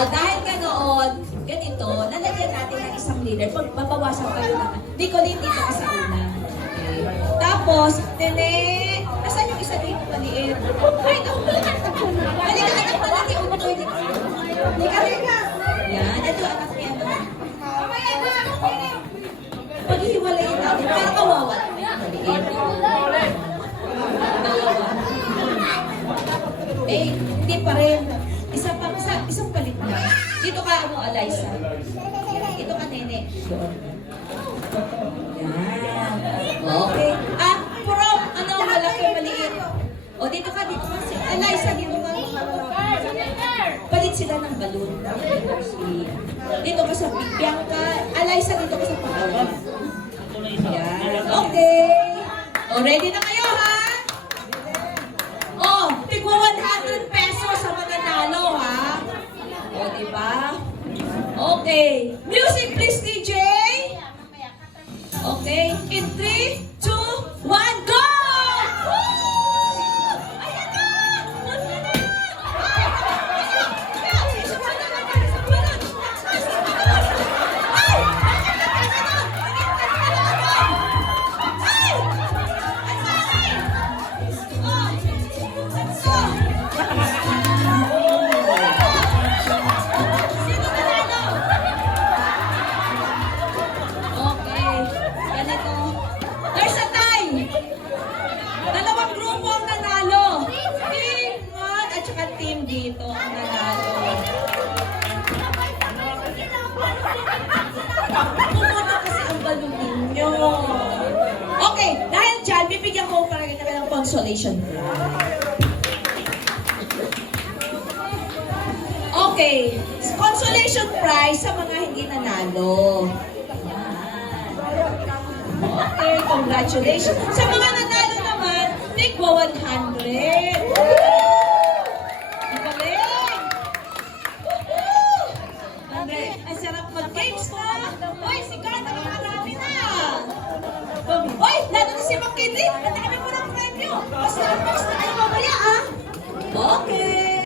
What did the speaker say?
Dahil ganoon, ganito, nalagyan natin ng isang leader. Pag mabawasan kayo na, Nicolene dito ka sa una. Okay. Tapos, Nene, asan yung isa dito maliit? Ay, naku! Halika, anak na lang yung utoy dito. Halika. Yan, ito anak niya. Paghiwalayin natin, para kawawa. Maliit. Dalawa. Eh, hindi pa rin. Isang palit na. Dito ka, Eliza. Dito ka, Nene. Yan. Okay. Puro, malaki, maliit. O, dito ka. Eliza, dito ka. Palit sila ng balon. Dito ka sa Bianca. Eliza, dito ka sa Pagkawa. Yan. Okay. O, ready na kayo, ha? O, tigwa 100 pesos sa mga nalo, ha? O, diba? Okay. Music, please, DJ. Okay. In 3, 2, 1, go! Ayan na! Ayan na! Dito ang nanalo. Pumunta kasi ang balon ninyo. Okay, dahil dyan, bibigyan ko para kita ng consolation prize. Okay, consolation prize sa mga hindi nanalo. Okay, congratulations. Sa mga nanalo naman, tigwa 100. Ang sarap mag-games na! Hoy, si Carl, nakakarami na! Hoy, lalo na si Makidi! Ang dami mo ng premyo! Basta, na kayo mamaya, ah! Okay!